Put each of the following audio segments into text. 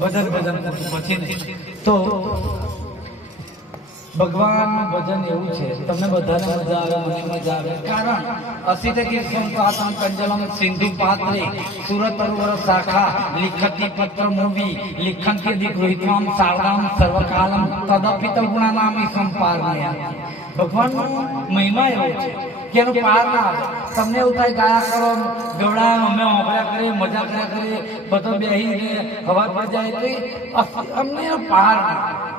ભજન ભજન પછી તો ભગવાનનું ભજન એવું છે, તમને બધાને મજા આવે, મને મજા આવે. કારણ અસિત કીર્તન પાતમ કંજલમ સિંધુ પાત્રે સુરત સરોવર શાખા, લિખતી પત્ર મૂવી લિખન કે દિગ્રહિત્વામ શારદામ સર્વકાલમ, તદપિત ગુણાનામી સંપારણયા ભગવાનનો મહિમા એવો છે કે એનું પાર ના તમને એવું થાય ગાયા કરો ગવડા અમે હોંભળ્યા કરીએ, મજા કર્યા કરીએ, બધો બેહીને હવા જાય, તો અમને પાર ના.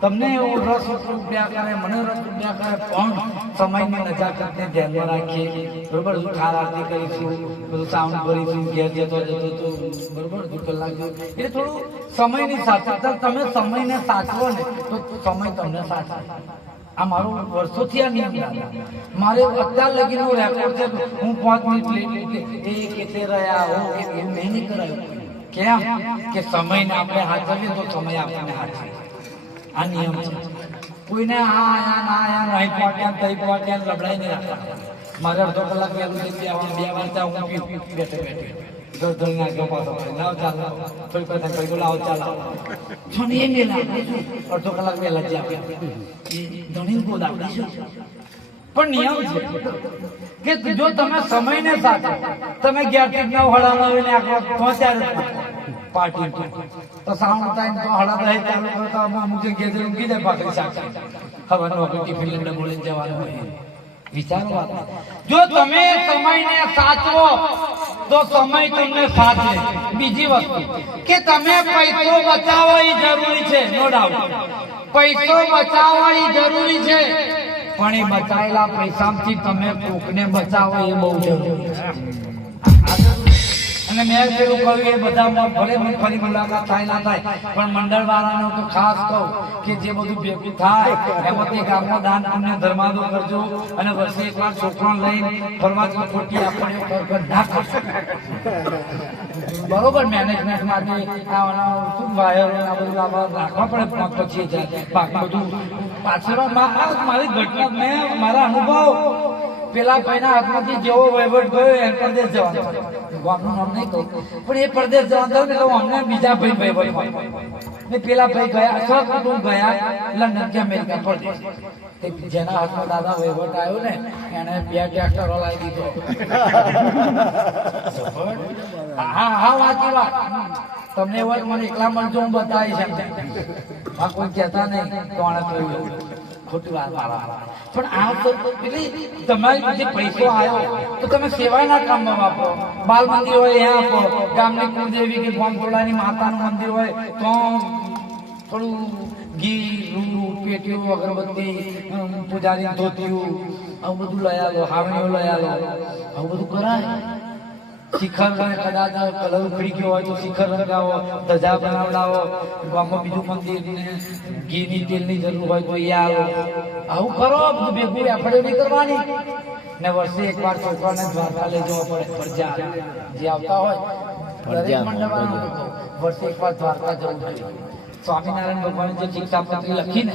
તમને એવો રસ ઉપ્યા કરે મને રસ ઉપ્યા કરે પણ સમયની નજાકતને ધ્યાનમાં રાખીએ. બરોબર બધું ખાર આરતી કરીશું, બધું સાઉન્ડ કરીશું, ઘેર જતો જતો તો, બરોબર અડધું કલાક. એટલે થોડું સમયની સાથે તમે સમયને સાચવો ને, તો સમય તમને સાચવે આ મારો વર્ષોથી આ નિયમ. મારે અત્યાર લગીનો રેકોર્ડ છે, હું પાંચ મિનિટ એ કેતે રહ્યા હો એ મેં નહીં કરાયું. કેમ? કે સમયને આપણે હાચવીએ તો સમય આપણને હાચવે આ નિયમ છે કોઈને આ આયા ના આયા નહીં પહોંચ્યા તઈ પહોંચ્યા રાખતા મારે અડધો કલાક જઈ આવવાનું બે વાગતા હું પીવું બેઠે બેઠે અડધો કલાક વહેલા જ આપણે ધણી પણ નિયમ છે કે જો તમે સમયને સાથે તમે અગિયારથી નવ હળા આખો પહોંચ્યા પાર્ટી તો સાઉન્ડ ટાઈમ તો હળદ રહે ચાલુ કરતા અમુક જગ્યાએ જઈને ઊંઘી જાય ભાખરી શાક. ખબર વગર ટિફિન લઈને બોલે જવાનું હોય. વિચારો વાત. જો તમે સમયને સાચવો, તો સમય તમને સાચે બીજી વસ્તુ, કે તમે પૈસો બચાવો એ જરૂરી છે નો ડાઉટ પૈસો બચાવવા એ જરૂરી છે. પણ એ બચાવેલા પૈસામાંથી તમે કોકને બચાવો એ બહુ જરૂરી છે. અને મેં પેલું કહ્યું, એ બધામાં ભલે મને ફરી મુલાકાત થાય ના થાય, પણ મંડળ વાળાને તો ખાસ કહું કે જે બધું ભેગું થાય એમાંથી ગામમાં દાન પુણ્ય ધર્માદો કરજો અને વર્ષે એકવાર છોકરો લઈને ફરવા ખોટી આપણે ના કરશો બરોબર મેનેજમેન્ટ માટે શું વાયર આ બધું રાખવા પડે પછી બાકી બધું પાછળ મારી ઘટના, મેં મારા અનુભવ પેલા ભાઈના હાથમાંથી જેવો વહીવટ ગયો, એ પરદેશ જવાનો ગામનું નામ નહીં કહું. પણ એ પરદેશ જવાનું થયું તો અમને બીજા ભાઈ વહીવટ ભાઈ ને પેલા ભાઈ ગયા સહકુટુંબ ગયા, લંડન કે અમેરિકા પરદેશ. જેના હાથમાં દાદા વહીવટ આવ્યો ને એને બે ટ્રેક્ટરો લાવી દીધો. હા હા, વાંચી વાત તમને એવું મને એકલા મળજો હું બતાવી એમ. હા, કોઈ કહેતા નહીં, તો આને કહ્યું. ખોટી વાત પણ આ તો એટલે તમારી જે પૈસો આવ્યો, તો તમે સેવાના કામમાં વાપરો. બાલ મંદિર હોય ત્યાં આપો. ગામની કુળદેવી કે ગોમતોડાની માતાનું મંદિર હોય, તો થોડું ઘી, રૂડું, પેટીઓ, અગરબત્તી પૂજારી ધોતિયું, આવું બધું લઈ આવ્યો હાવણીઓ લઈ આવ્યો આવું બધું કરાય. શિખર કદાચ કલર ઉખડી ગયો હોય તો શિખર લગાવો ધજા બનાવડાવો ગામમાં બીજું મંદિર ઘીની તેલની જરૂર હોય તો એ આવો. આવું કરો ભેગું આપણે નહીં કરવાની. ને વર્ષે એકવાર છોકરાને દ્વારકા લઈ જવા પડે ફરજા. જે આવતા હોય વર્ષે એકવાર દ્વારકા જવું જોઈએ સ્વામિનારાયણ ભગવાને જે શિક્ષાપત્રી લખી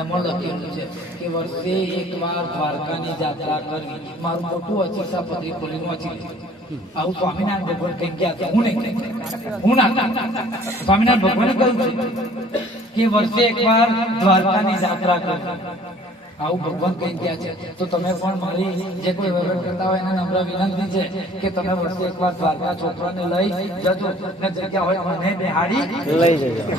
એમાં લખેલું છે કે વર્ષે એકવાર દ્વારકાની યાત્રા કરવી. મારું મોટું હોય શિક્ષાપત્રી ખોલીને લીધું આવું સ્વામિનારાયણ ભગવાન કઈ ગયા હતા હું નહીં. હું ના. સ્વામિનારાયણ ભગવાને કહ્યું છે કે વર્ષે એકવાર દ્વારકાની યાત્રા કરો. આવું ભગવાન કઈ ગયા છે. તો તમે પણ મારી જે કોઈ વહીવટ કરતા હોય એને નમ્ર વિનંતી છે કે તમે વર્ષે એકવાર દ્વારકા છોકરાને લઈ જજો. ને જગ્યા હોય મને બેહાડી લઈ જજો.